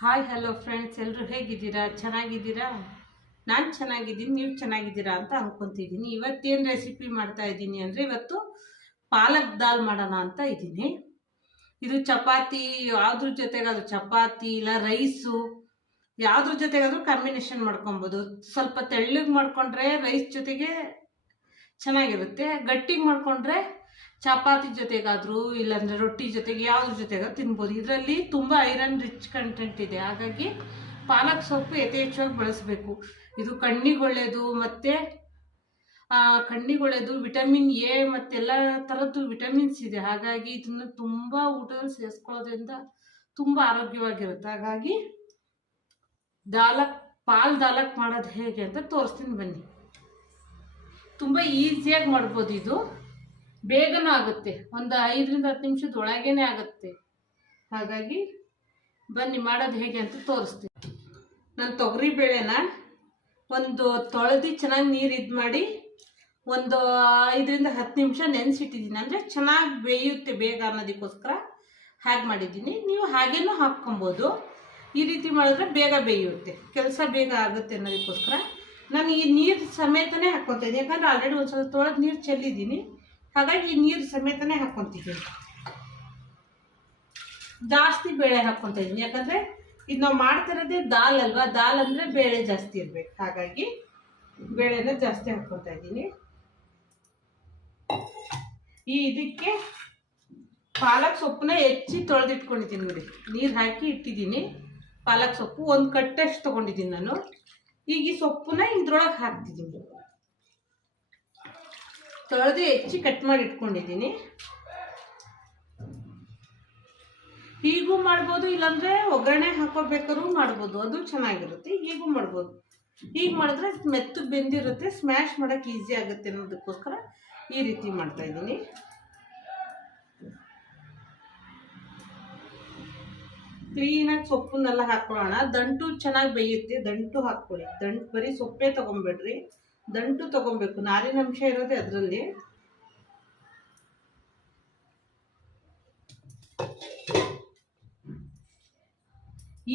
Hi hello friends ಎಲ್ಲರೂ ಹೇಗಿದ್ದೀರಾ? ಚೆನ್ನಾಗಿದ್ದೀರಾ? ನಾನು ಚೆನ್ನಾಗಿದ್ದೀನಿ, ನೀವು ಚೆನ್ನಾಗಿದ್ದೀರಾ ಅಂತ ಅನ್ಕೊತಿದ್ದೀನಿ. ಇವತ್ತೇನು ರೆಸಿಪಿ ಮಾಡ್ತಾ ಇದ್ದೀನಿ ಅಂದರೆ ಇವತ್ತು ಪಾಲಕ್ ದಾಲ್ ಮಾಡೋಣ ಅಂತ ಇದ್ದೀನಿ. ಇದು ಚಪಾತಿ, ಯಾವುದ್ರ ಜೊತೆಗಾದ್ರೂ ಚಪಾತಿ ಇಲ್ಲ ರೈಸು, ಯಾವುದ್ರ ಜೊತೆಗಾದ್ರೂ ಕಾಂಬಿನೇಷನ್ ಮಾಡ್ಕೊಬೋದು. ಸ್ವಲ್ಪ ತೆಳ್ಳಗೆ ಮಾಡಿಕೊಂಡ್ರೆ ರೈಸ್ ಜೊತೆಗೆ ಚೆನ್ನಾಗಿರುತ್ತೆ. ಗಟ್ಟಿಗೆ ಮಾಡ್ಕೊಂಡ್ರೆ ಚಪಾತಿ ಜೊತೆಗಾದರೂ ಇಲ್ಲಾಂದರೆ ರೊಟ್ಟಿ ಜೊತೆಗೆ ಯಾವ್ದ್ರ ಜೊತೆಗಾದ್ರೂ ತಿನ್ಬೋದು. ಇದರಲ್ಲಿ ತುಂಬ ಐರನ್ ರಿಚ್ ಕಂಟೆಂಟ್ ಇದೆ. ಹಾಗಾಗಿ ಪಾಲಕ್ ಸೊಪ್ಪು ಯಥೇಚ್ಛವಾಗಿ ಬಳಸಬೇಕು. ಇದು ಕಣ್ಣಿಗೆ ಒಳ್ಳೆಯದು ಮತ್ತು ಕಣ್ಣಿಗೆ ಒಳ್ಳೆಯದು ವಿಟಮಿನ್ ಎ ಮತ್ತೆಲ್ಲ ಥರದ್ದು ವಿಟಮಿನ್ಸ್ ಇದೆ. ಹಾಗಾಗಿ ಇದನ್ನು ತುಂಬ ಊಟದಲ್ಲಿ ಸೇರಿಸ್ಕೊಳ್ಳೋದ್ರಿಂದ ತುಂಬ ಆರೋಗ್ಯವಾಗಿರುತ್ತೆ. ಹಾಗಾಗಿ ದಾಲಕ್, ಪಾಲ್ ದಾಲಕ್ ಮಾಡೋದು ಹೇಗೆ ಅಂತ ತೋರಿಸ್ತೀನಿ ಬನ್ನಿ. ತುಂಬ ಈಸಿಯಾಗಿ ಮಾಡ್ಬೋದು ಇದು. ಬೇಗನೂ ಆಗುತ್ತೆ. ಒಂದು ಐದರಿಂದ ಹತ್ತು ನಿಮಿಷದ ಒಳಗೇನೆ ಆಗುತ್ತೆ. ಹಾಗಾಗಿ ಬನ್ನಿ, ಮಾಡೋದು ಹೇಗೆ ಅಂತ ತೋರಿಸ್ತೀನಿ. ನಾನು ತೊಗರಿ ಬೇಳೆನ ಒಂದು ತೊಳೆದು ಚೆನ್ನಾಗಿ ನೀರು ಇದು ಮಾಡಿ ಒಂದು ಐದರಿಂದ ಹತ್ತು ನಿಮಿಷ ನೆನೆಸಿಟ್ಟಿದ್ದೀನಿ. ಅಂದರೆ ಚೆನ್ನಾಗಿ ಬೇಯುತ್ತೆ ಬೇಗ ಅನ್ನೋದಕ್ಕೋಸ್ಕರ ಹಾಗೆ ಮಾಡಿದ್ದೀನಿ. ನೀವು ಹಾಗೇನೂ ಹಾಕ್ಕೊಬೋದು. ಈ ರೀತಿ ಮಾಡಿದ್ರೆ ಬೇಗ ಬೇಯುತ್ತೆ. ಕೆಲಸ ಬೇಗ ಆಗುತ್ತೆ ಅನ್ನೋದಕ್ಕೋಸ್ಕರ ನಾನು ಈ ನೀರು ಸಮೇತನೇ ಹಾಕ್ಕೊತಾ ಇದ್ದೀನಿ. ಯಾಕಂದರೆ ಆಲ್ರೆಡಿ ಒಂದು ಸ್ವಲ್ಪ ತೊಳೆದು ನೀರು ಚೆಲ್ಲಿದ್ದೀನಿ. ಹಾಗಾಗಿ ನೀರು ಸಮೇತನೇ ಹಾಕ್ಕೊತಿದ್ದೀನಿ ಜಾಸ್ತಿ ಬೇಳೆ ಹಾಕ್ಕೊತಾ ಇದ್ದೀನಿ ಯಾಕಂದರೆ ಇದು ನಾವು ಮಾಡ್ತಿರೋದೇ ದಾಲ್ ಅಲ್ವಾ? ದಾಲ್ ಅಂದರೆ ಬೇಳೆ ಜಾಸ್ತಿ ಇರಬೇಕು. ಹಾಗಾಗಿ ಬೇಳೆನ ಜಾಸ್ತಿ ಹಾಕ್ಕೊತಾ ಇದ್ದೀನಿ. ಈ ಇದಕ್ಕೆ ಪಾಲಕ್ ಸೊಪ್ಪನ್ನ ಹೆಚ್ಚಿ ತೊಳೆದಿಟ್ಕೊಂಡಿದ್ದೀನಿ ನೋಡಿ. ನೀರು ಹಾಕಿ ಇಟ್ಟಿದ್ದೀನಿ. ಪಾಲಕ್ ಸೊಪ್ಪು ಒಂದು ಕಟ್ಟಷ್ಟು ತೊಗೊಂಡಿದ್ದೀನಿ ನಾನು. ಈಗ ಈ ಸೊಪ್ಪನ್ನ ಇದ್ರೊಳಗೆ ಹಾಕ್ತಿದ್ದೀನಿ. ತೊಳೆದು ಹೆಚ್ಚಿ ಕಟ್ ಮಾಡಿ ಇಟ್ಕೊಂಡಿದ್ದೀನಿ. ಹೀಗೂ ಮಾಡ್ಬೋದು, ಇಲ್ಲಾಂದ್ರೆ ಒಗ್ಗರಣೆ ಹಾಕೋಬೇಕಾದ್ರು ಮಾಡ್ಬೋದು. ಅದು ಚೆನ್ನಾಗಿರುತ್ತೆ, ಹೀಗೂ ಮಾಡ್ಬೋದು. ಹೀಗೆ ಮಾಡಿದ್ರೆ ಮೆತ್ತಗೆ ಬೆಂದಿರುತ್ತೆ ಸ್ಮ್ಯಾಶ್ ಮಾಡೋಕ್ಕೆ ಈಸಿ ಆಗುತ್ತೆ ಅನ್ನೋದಕ್ಕೋಸ್ಕರ ಈ ರೀತಿ ಮಾಡ್ತಾ ಇದ್ದೀನಿ. ಕ್ಲೀನಾಗಿ ಸೊಪ್ಪನ್ನೆಲ್ಲ ಹಾಕೊಳ್ಳೋಣ. ದಂಟು ಚೆನ್ನಾಗಿ ಬೇಯುತ್ತೆ, ದಂಟು ಹಾಕ್ಕೊಳ್ಳಿ. ದಂಟು ಬರೀ ಸೊಪ್ಪೇ ತೊಗೊಬೇಡ್ರಿ ದಂಟು ತಗೊಬೇಕು. ನಾರಿನ ಅಂಶ ಇರೋದೇ ಅದರಲ್ಲಿ.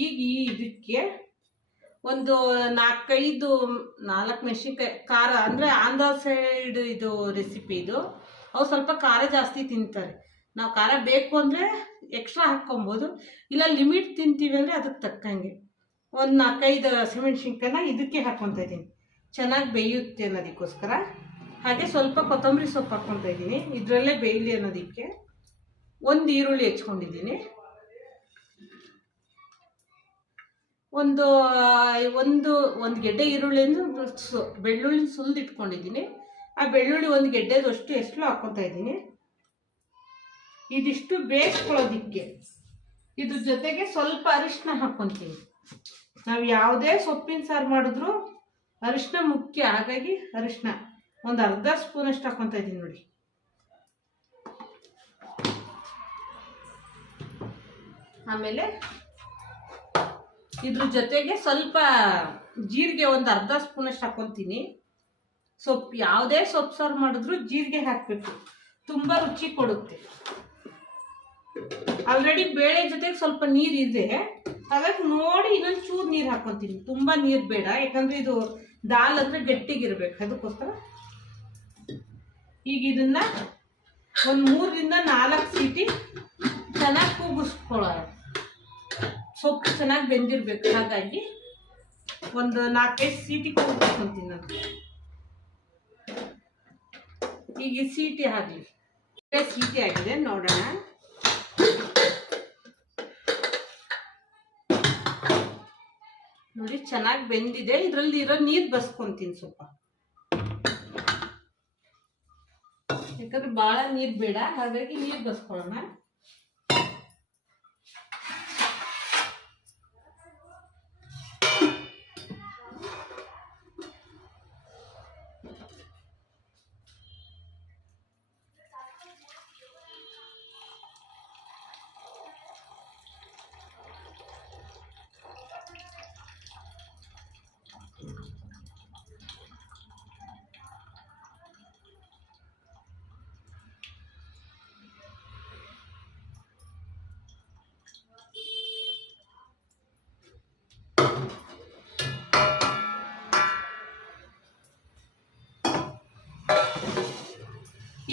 ಈಗ ಈ ಇದಕ್ಕೆ ಒಂದು ನಾಲ್ಕೈದು, ನಾಲ್ಕು ಮೆಣಸಿನ್ಕಾಯಿ ಖಾರ, ಅಂದರೆ ಆಂಧ್ರ ಸೈಡ್ ಇದು ರೆಸಿಪಿ ಇದು. ಅವ್ರು ಸ್ವಲ್ಪ ಖಾರ ಜಾಸ್ತಿ ತಿಂತಾರೆ. ನಾವು ಖಾರ ಬೇಕು ಅಂದರೆ ಎಕ್ಸ್ಟ್ರಾ ಹಾಕ್ಕೊಬೋದು. ಇಲ್ಲ ಲಿಮಿಟ್ ತಿಂತೀವಿ ಅಂದರೆ ಅದಕ್ಕೆ ತಕ್ಕಂಗೆ. ಒಂದು ನಾಲ್ಕೈದು ಹಸಿಮೆಣ್ಸಿನ್ಕಾಯಿನ ಇದಕ್ಕೆ ಹಾಕ್ಕೊತಾ ಇದ್ದೀನಿ. ಚೆನ್ನಾಗಿ ಬೇಯುತ್ತೆ ಅನ್ನೋದಕ್ಕೋಸ್ಕರ. ಹಾಗೆ ಸ್ವಲ್ಪ ಕೊತ್ತಂಬರಿ ಸೊಪ್ಪು ಹಾಕ್ಕೊತಾ ಇದ್ದೀನಿ. ಇದರಲ್ಲೇ ಬೇಯಲಿ ಅನ್ನೋದಕ್ಕೆ ಒಂದು ಈರುಳ್ಳಿ ಹೆಚ್ಕೊಂಡಿದ್ದೀನಿ. ಒಂದು ಒಂದು ಒಂದು ಗೆಡ್ಡೆ ಈರುಳ್ಳಿಯನ್ನು ಬೆಳ್ಳುಳ್ಳಿ ಸುಲಿದು ಇಟ್ಕೊಂಡಿದ್ದೀನಿ. ಆ ಬೆಳ್ಳುಳ್ಳಿ ಒಂದು ಗೆಡ್ಡೆದಷ್ಟು ಎಷ್ಟು ಹಾಕ್ಕೊತಾ ಇದ್ದೀನಿ. ಇದಿಷ್ಟು ಬೇಯಿಸ್ಕೊಳ್ಳೋದಿಕ್ಕೆ. ಇದ್ರ ಜೊತೆಗೆ ಸ್ವಲ್ಪ ಅರಿಶಿನ ಹಾಕ್ಕೊತೀನಿ ನಾವು ಯಾವುದೇ ಸೊಪ್ಪಿನ ಸಾರು ಮಾಡಿದ್ರು ಅರಿಶಿನ ಮುಖ್ಯ, ಹಾಗಾಗಿ ಅರಿಶಿನ ಒಂದು ಅರ್ಧ ಸ್ಪೂನ್ ಅಷ್ಟು ಹಾಕೊತಾ ಇದ್ದೀನಿ ನೋಡಿ. ಆಮೇಲೆ ಇದ್ರ ಜೊತೆಗೆ ಸ್ವಲ್ಪ ಜೀರಿಗೆ ಒಂದು ಅರ್ಧ ಸ್ಪೂನಷ್ಟು ಹಾಕೊತೀನಿ. ಸೊಪ್ಪು, ಯಾವುದೇ ಸೊಪ್ಪು ಸಾರು ಮಾಡಿದ್ರು ಜೀರಿಗೆ ಹಾಕಬೇಕು. ತುಂಬ ರುಚಿ ಕೊಡುತ್ತೆ. ಆಲ್ರೆಡಿ ಬೇಳೆ ಜೊತೆಗೆ ಸ್ವಲ್ಪ ನೀರು ಇದೆ ಹಾಗಾಗಿ ನೋಡಿ ಇನ್ನೊಂದು ಚೂರು ನೀರು ಹಾಕೊತೀನಿ. ತುಂಬ ನೀರು ಬೇಡ. ಯಾಕಂದರೆ ಇದು ದಾಲ್ ಅಂದರೆ ಗಟ್ಟಿಗಿರ್ಬೇಕು. ಅದಕ್ಕೋಸ್ಕರ ಈಗ ಇದನ್ನ ಒಂದು ಮೂರರಿಂದ ನಾಲ್ಕು ಸೀಟಿ ಚೆನ್ನಾಗಿ ಕೂಗಿಸ್ಕೊಳ್ಳೋಣ. ಸೊಪ್ಪು ಚೆನ್ನಾಗಿ ಬೆಂದಿರ್ಬೇಕು. ಹಾಗಾಗಿ ಒಂದು ನಾಲ್ಕೈದು ಸೀಟಿ ಕೂಗಿಸ್ಕೊಂತೀನಿ ನಾನು. ಈಗ ಸೀಟಿ ಆಗಲಿ. ಸೀಟಿ ಆಗಿದೆ, ನೋಡೋಣ. ನೋಡಿ, ಚೆನ್ನಾಗಿ ಬೆಂದಿದೆ. ಇದರಲ್ಲಿ ಇರೋ ನೀರು ಬಸ್ಕೊಂತೀನಿ ಸ್ವಲ್ಪ. ಯಾಕಂದ್ರೆ ಭಾಳ ನೀರು ಬೇಡ. ಹಾಗಾಗಿ ನೀರು ಬಸ್ಕೊಳ್ಳೋಣ.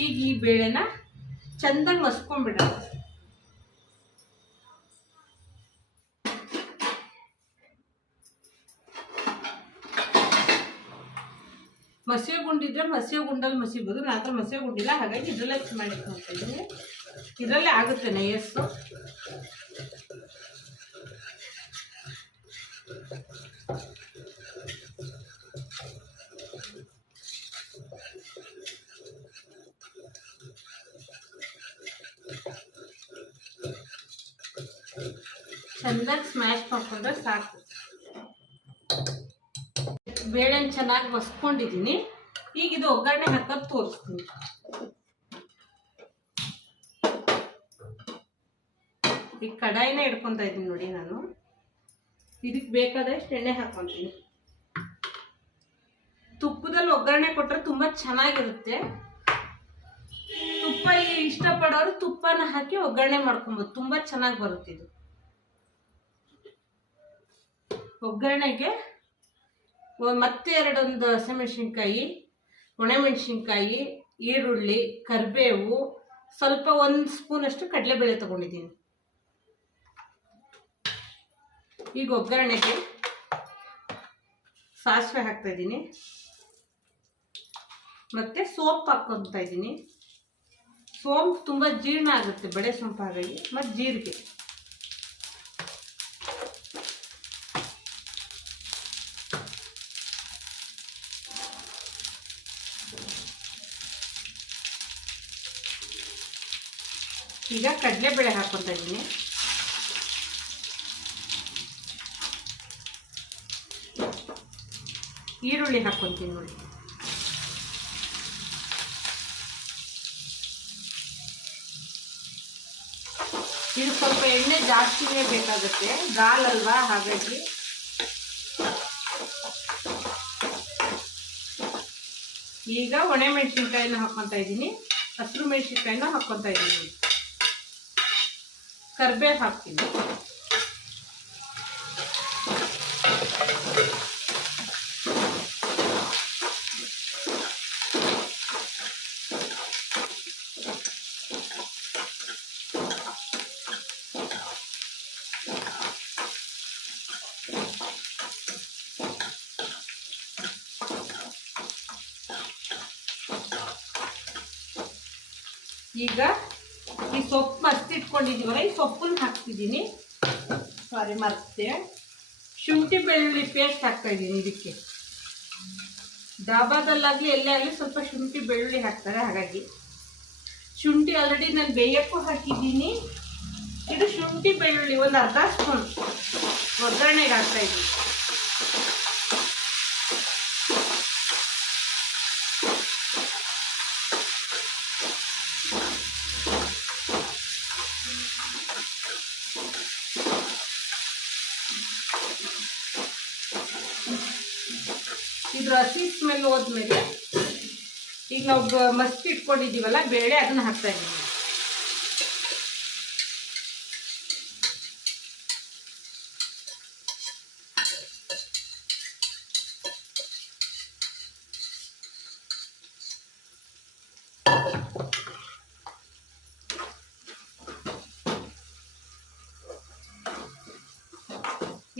ಈಗ ಈ ಬೇಳೆನ ಚೆಂದಾಗಿ ಮಸ್ಕೊಂಡ್ಬಿಡೋಣ ಮಸಿಯ ಗುಂಡಿದ್ರೆ ಮಸಿಯ ಗುಂಡಲ್ಲಿ ಮಸಿಬೋದು ನನ್ನ ಹತ್ರ ಮಸಿವೆ ಗುಂಡಿಲ್ಲ ಹಾಗಾಗಿ ಇದರಲ್ಲೇ ಮಾಡಿ ಇದರಲ್ಲೇ ಆಗುತ್ತೆ ನಯಸ್ಸು. ಚೆನ್ನಾಗಿ ಸ್ಮ್ಯಾಶ್ ಮಾಡ್ಕೊಂಡ್ರೆ ಸಾಕು. ಬೇಳೆನ ಚೆನ್ನಾಗಿ ಬಸ್ಕೊಂಡಿದ್ದೀನಿ ಈಗ ಇದು ಒಗ್ಗರಣೆ ಹಾಕೋದು ತೋರಿಸ್ತೀನಿ. ಈಗ ಕಡಾಯಿನೇ ಇಟ್ಕೊತಾ ಇದ್ದೀನಿ ನೋಡಿ ನಾನು. ಇದಕ್ಕೆ ಬೇಕಾದಷ್ಟು ಎಣ್ಣೆ ಹಾಕೊತೀನಿ. ತುಪ್ಪದಲ್ಲಿ ಒಗ್ಗರಣೆ ಕೊಟ್ಟರೆ ತುಂಬ ಚೆನ್ನಾಗಿರುತ್ತೆ. ತುಪ್ಪ ಇಷ್ಟಪಡೋರು ತುಪ್ಪನ ಹಾಕಿ ಒಗ್ಗರಣೆ ಮಾಡ್ಕೊಬೋದು. ತುಂಬ ಚೆನ್ನಾಗಿ ಬರುತ್ತೆ ಇದು. ಒಗ್ಗರಣೆಗೆ ಮತ್ತೆ ಎರಡೊಂದು ಹಸಿಮೆಣ್ಸಿನ್ಕಾಯಿ, ಒಣಮೆಣಸಿನ್ಕಾಯಿ, ಈರುಳ್ಳಿ, ಕರಿಬೇವು, ಸ್ವಲ್ಪ ಒಂದು ಸ್ಪೂನಷ್ಟು ಕಡಲೆಬೇಳೆ ತಗೊಂಡಿದ್ದೀನಿ. ಈಗ ಒಗ್ಗರಣೆಗೆ ಸಾಸಿವೆ ಹಾಕ್ತಾ ಇದ್ದೀನಿ. ಮತ್ತೆ ಸೋಂಪು ಹಾಕ್ಕೊತಾ ಇದ್ದೀನಿ. ಸೋಂಪು ತುಂಬ ಜೀರ್ಣ ಆಗುತ್ತೆ ಬಡೆ ಸೋಂಪು ಹಾಗಾಗಿ ಮತ್ತು ಜೀರಿಗೆ. ಈಗ ಕಡಲೆಬೇಳೆ ಹಾಕ್ಕೊತಾ ಇದ್ದೀನಿ. ಈರುಳ್ಳಿ ಹಾಕ್ಕೊತೀನಿ ನೋಡಿ. ಇದು ಸ್ವಲ್ಪ ಎಣ್ಣೆ ಜಾಸ್ತಿನೇ ಬೇಕಾಗುತ್ತೆ. ಗಾಲ್ ಅಲ್ವಾ? ಹಾಗಾಗಿ. ಈಗ ಒಣ ಮೆಣಸಿನ್ಕಾಯಿನ ಹಾಕ್ಕೊತಾ ಇದ್ದೀನಿ. ಹಸಿರು ಮೆಣಸಿನ್ಕಾಯಿನ ಹಾಕ್ಕೊತಾ ಇದ್ದೀನಿ. ಕರ್ಬೇವು ಹಾಕ್ತೀನಿ. ಈಗ ಈ ಸೊಪ್ಪು ಮಸ್ತ್ ಇಟ್ಕೊಂಡಿದ್ದೀವಲ್ಲ ಈ ಸೊಪ್ಪನ್ನು ಹಾಕ್ತಿದ್ದೀನಿ. ಸಾರಿ ಮತ್ತೆ ಶುಂಠಿ ಬೆಳ್ಳುಳ್ಳಿ ಪೇಸ್ಟ್ ಹಾಕ್ತಾ ಇದ್ದೀನಿ ಇದಕ್ಕೆ. ಡಾಬಾದಲ್ಲಾಗಲಿ ಎಲ್ಲೇ ಆಗಲಿ ಸ್ವಲ್ಪ ಶುಂಠಿ ಬೆಳ್ಳುಳ್ಳಿ ಹಾಕ್ತಾರೆ, ಹಾಗಾಗಿ. ಶುಂಠಿ ಆಲ್ರೆಡಿ ನಾನು ಬೇಯಕ್ಕೂ ಹಾಕಿದ್ದೀನಿ. ಇದು ಶುಂಠಿ ಬೆಳ್ಳುಳ್ಳಿ, ಒಂದು ಅರ್ಧ ಸ್ಪೂನ್ ಒಗ್ಗರಣೆಗೆ ಹಾಕ್ತಾ ಇದ್ದೀನಿ. ಇದ್ರ ಹಸಿ ಸ್ಮೆಲ್ ಹೋದ್ಮೇಲೆ ಈಗ ನಾವು ಮಸ್ತಿ ಇಟ್ಕೊಂಡಿದ್ದೀವಲ್ಲ ಬೇಳೆ ಅದನ್ನ ಹಾಕ್ತಾ ಇದ್ದೀವಿ.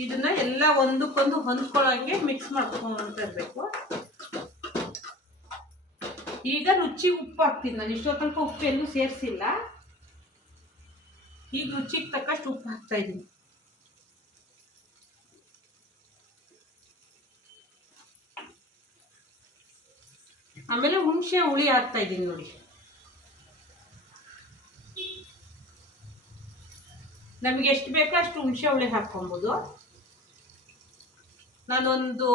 ಇದನ್ನ ಎಲ್ಲ ಒಂದಕ್ಕೊಂದು ಹೊಂದ್ಕೊಳ್ಳೋಂಗೆ ಮಿಕ್ಸ್ ಮಾಡ್ಕೊಂತ ಇರ್ಬೇಕು. ಈಗ ರುಚಿ ಉಪ್ಪು ಹಾಕ್ತೀನಿ ನಾನು. ಇಷ್ಟೋ ತನಕ ಉಪ್ಪು ಎಲ್ಲೂ ಸೇರಿಸಿಲ್ಲ. ಈಗ ರುಚಿಗೆ ತಕ್ಕಷ್ಟು ಉಪ್ಪು ಹಾಕ್ತಾ ಇದ್ದೀನಿ. ಆಮೇಲೆ ಹುಣಸೆ ಹುಳಿ ಹಾಕ್ತಾ ಇದ್ದೀನಿ ನೋಡಿ. ನಮಗೆ ಎಷ್ಟು ಬೇಕೋ ಅಷ್ಟು ಹುಣಸೆ ಹುಳಿ ಹಾಕ್ಕೊಬೋದು. ನಾನೊಂದು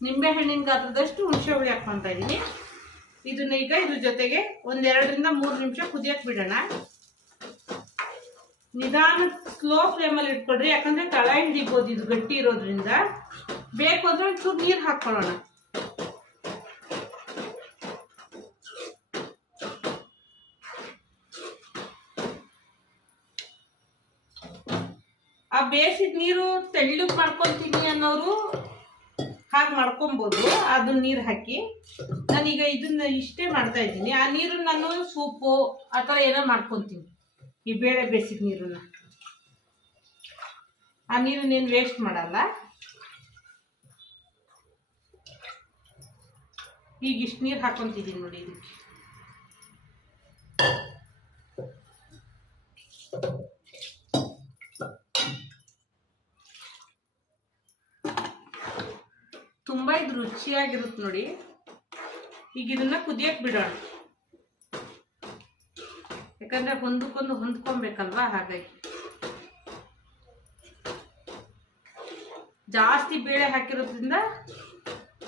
ನಿಂಬೆ ಹಣ್ಣಿನ ಗಾತ್ರದಷ್ಟು ಹುಣಸೆ ಹುಳಿ ಹಾಕ್ಕೊತಾ ಇದ್ದೀನಿ ಇದನ್ನ ಈಗ ಇದ್ರ ಜೊತೆಗೆ ಒಂದೆರಡರಿಂದ ಮೂರು ನಿಮಿಷ ಕುದಿಯಕ್ಕೆ ಬಿಡೋಣ. ನಿಧಾನ ಸ್ಲೋ ಫ್ಲೇಮಲ್ಲಿ ಇಟ್ಕೊಳ್ರಿ, ಯಾಕಂದ್ರೆ ತಳ ಹಿಡಿಬೋದು ಇದು ಗಟ್ಟಿ ಇರೋದ್ರಿಂದ. ಬೇಕು ಅಂದ್ರೆ ಒಂಚೂರು ನೀರು ಹಾಕ್ಕೊಳ್ಳೋಣ. ಬೇಯಿಸಿದ ನೀರು ತೆಳ್ಳಗೆ ಮಾಡ್ಕೊತೀನಿ ಅನ್ನೋರು ಹಾಗೆ ಮಾಡ್ಕೊಬೋದು. ಅದನ್ನ ನೀರು ಹಾಕಿ. ನಾನೀಗ ಇದನ್ನ ಇಷ್ಟೇ ಮಾಡ್ತಾ ಇದ್ದೀನಿ. ಆ ನೀರು ನಾನು ಸೂಪು ಆ ಥರ ಏನೋ ಮಾಡ್ಕೊತೀನಿ. ಈ ಬೇಳೆ ಬೇಯಿಸಿದ ನೀರನ್ನ. ಆ ನೀರನ್ನೇನು ವೇಸ್ಟ್ ಮಾಡಲ್ಲ. ಈಗ ಇಷ್ಟು ನೀರು ಹಾಕೊತಿದ್ದೀನಿ ನೋಡಿ ಇದಕ್ಕೆ. ತುಂಬ ಇದು ರುಚಿಯಾಗಿರುತ್ತೆ ನೋಡಿ. ಈಗ ಇದನ್ನ ಕುದಿಯಕ್ಕೆ ಬಿಡೋಣ. ಯಾಕಂದ್ರೆ ಹೊಂದಕ್ಕೊಂದು ಹೊಂದ್ಕೊಬೇಕಲ್ವಾ ಹಾಗಾಗಿ. ಜಾಸ್ತಿ ಬೇಳೆ ಹಾಕಿರೋದ್ರಿಂದ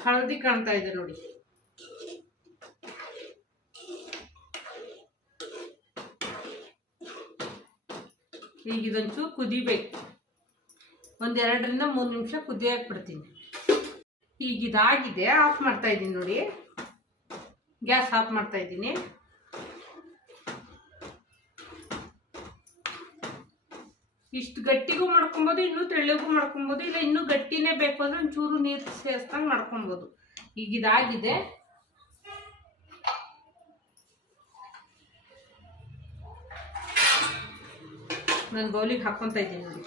ಹಳದಿ ಕಾಣ್ತಾ ಇದೆ ನೋಡಿ. ಈಗ ಇದೊಂಚೂರು ಕುದಿಬೇಕು. ಒಂದೆರಡರಿಂದ ಮೂರು ನಿಮಿಷ ಕುದಿಯಕ್ಕೆ ಬಿಡ್ತೀನಿ. ಈಗ ಇದಾಗಿದೆ ಆಫ್ ಮಾಡ್ತಾ ಇದ್ದೀನಿ ನೋಡಿ. ಗ್ಯಾಸ್ ಆಫ್ ಮಾಡ್ತಾ ಇದ್ದೀನಿ. ಇಷ್ಟು ಗಟ್ಟಿಗೂ ಮಾಡ್ಕೊಬೋದು, ಇನ್ನೂ ತೆಳ್ಳಗೂ ಮಾಡ್ಕೊಬೋದು, ಇಲ್ಲ ಇನ್ನೂ ಗಟ್ಟಿನೇ ಬೇಕು ಅಂದ್ರೆ ಒಂಚೂರು ನೀರು ಸೇರಿಸ್ದಂಗೆ ಮಾಡ್ಕೊಬೋದು. ಈಗ ಇದಾಗಿದೆ ನಾನು ಬೌಲಿಗೆ ಹಾಕ್ಕೊತಾ ಇದ್ದೀನಿ ನೋಡಿ.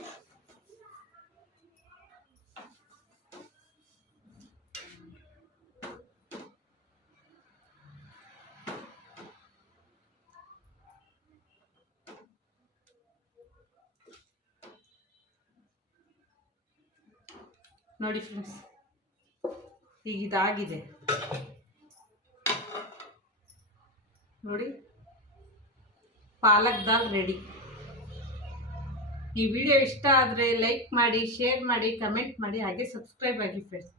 ನೋಡಿ ಫ್ರೆಂಡ್ಸ್ ಈಗ ಇದಾಗಿದೆ. ನೋಡಿ, ಪಾಲಕ್ ದಾಲ್ ರೆಡಿ ಈ ವಿಡಿಯೋ ಇಷ್ಟ ಆದರೆ ಲೈಕ್ ಮಾಡಿ ಶೇರ್ ಮಾಡಿ ಕಮೆಂಟ್ ಮಾಡಿ, ಹಾಗೆ ಸಬ್ಸ್ಕ್ರೈಬ್ ಆಗಿ ಫ್ರೆಂಡ್ಸ್